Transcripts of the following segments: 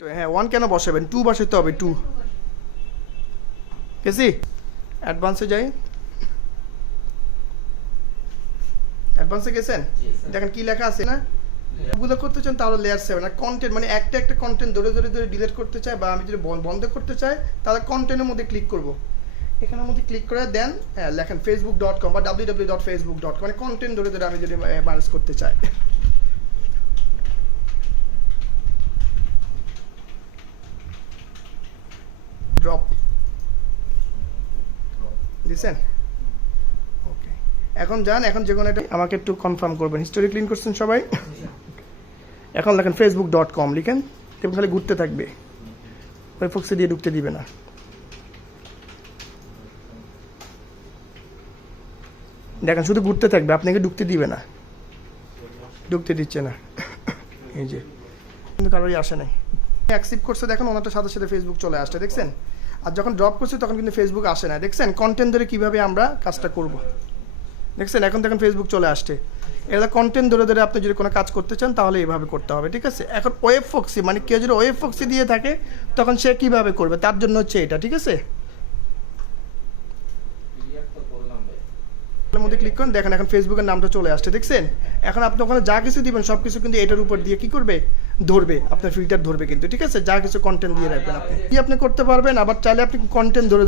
তো হ্যাঁ 1 কেন বসাবেন, 2 বসাতে হবে, 2 গেছি। অ্যাডভান্সে যাই, অ্যাডভান্সে গেছেন, দেখেন কি লেখা আছে না, গুলো করতে চান তাহলে লেয়ার 7। আর কন্টেন্ট মানে একটা কন্টেন্ট ধরে ডিলিট করতে চাই বা আমি যদি বন্ধ করতে চাই তাহলে কন্টেন্টের মধ্যে ক্লিক করব, এখানের মধ্যে ক্লিক করে দেন লেখেন facebook.com বা www.facebook.com, মানে কন্টেন্ট ধরে আমি যদি ম্যানেজ করতে চাই। ড্রপ দিছেন, ওকে। এখন যান, এখন যে কোনো একটা আমাকে একটু কনফার্ম করবেন। হিস্টোরি ক্লিন করছেন সবাই? এখন লেখেন facebook.com, লিখেন, এবং খালি ঘুরতে থাকবে, ওই ফক্সে দিয়ে ঢুকতে দিবে না। দেখেন শুধু ঘুরতে থাকবে, আপনাকে ঢুকতে দিবে না, ঢুকতে দিচ্ছে না, এই যে কিন্তু কারোরই আসে নাই। অ্যাকসেপ্ট করছে দেখেন, ওনারটা সাথে সাথে ফেসবুক চলে আসছে, দেখছেন। আর যখন ড্রপ করছে তখন কিন্তু ফেসবুক আসে না, দেখছেন। কন্টেন্ট ধরে কীভাবে আমরা কাজটা করব, দেখছেন। এখন দেখেন ফেসবুক চলে আসছে। এটা কন্টেন্ট ধরে আপনি যদি কোনো কাজ করতে চান তাহলে এইভাবে করতে হবে, ঠিক আছে। এখন ওয়েব ফক্সি মানে কেউ যদি ওয়েব ফক্সি দিয়ে থাকে তখন সে কীভাবে করবে, তার জন্য হচ্ছে এটা, ঠিক আছে। মধ্যে ক্লিক করেন, দেখেন এখন ফেসবুকের নামটা চলে আসছে, দেখছেন। এখন আপনি ওখানে যা কিছু দিবেন সব কিছু কিন্তু এটার উপর দিয়ে কি করবে, ধরবে, আপনার ফিল্টার ধরবে কিন্তু, ঠিক আছে। যা কিছু কন্টেন্ট দিয়ে রাখবেন আপনি কি আপনি করতে পারবেন। আবার চাইলে আপনি কন্টেন্ট ধরে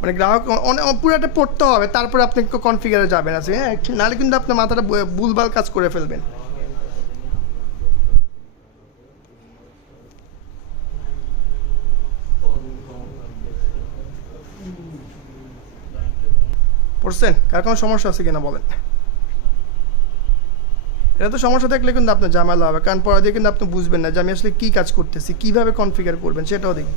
মানে গ্রাহক পুরোটা পড়তে হবে, তারপরে আপনি কনফিগারে যাবেন আছে, হ্যাঁ, নাহলে কিন্তু আপনার মাথাটা ভুলভাল কাজ করে ফেলবেন। পড়ছেন? কার কোনো সমস্যা আছে কিনা বলেন। এটা তো সমস্যা থাকলে কিন্তু আপনার ঝামেলা হবে, কারণ পড়া দিয়ে কিন্তু আপনি বুঝবেন না যে আমি আসলে কী কাজ করতেছি, কীভাবে কনফিগার করবেন সেটাও দেখি।